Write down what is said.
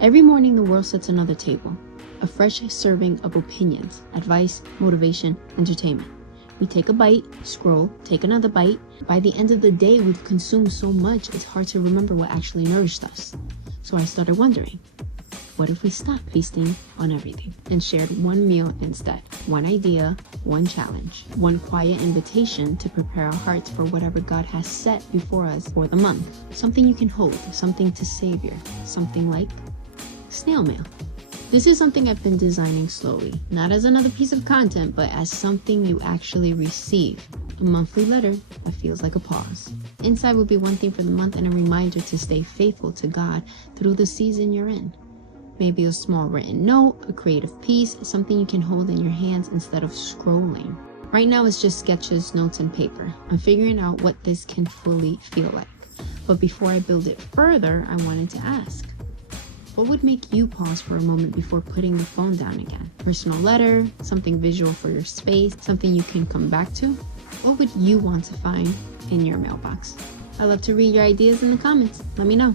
Every morning the world sets another table, a fresh serving of opinions, advice, motivation, entertainment. We take a bite, scroll, take another bite. By the end of the day, we've consumed so much, it's hard to remember what actually nourished us. So I started wondering, what if we stopped feasting on everything and shared one meal instead? One idea, one challenge, one quiet invitation to prepare our hearts for whatever God has set before us for the month. Something you can hold, something to savor, something like snail mail. This is something I've been designing slowly, not as another piece of content, but as something you actually receive. A monthly letter that feels like a pause. Inside will be one thing for the month and a reminder to stay faithful to God through the season you're in. Maybe a small written note, a creative piece, something you can hold in your hands instead of scrolling. Right now it's just sketches, notes, and paper. I'm figuring out what this can fully feel like. But before I build it further, I wanted to ask, what would make you pause for a moment before putting the phone down again? Personal letter, something visual for your space, something you can come back to? What would you want to find in your mailbox? I love to read your ideas in the comments. Let me know.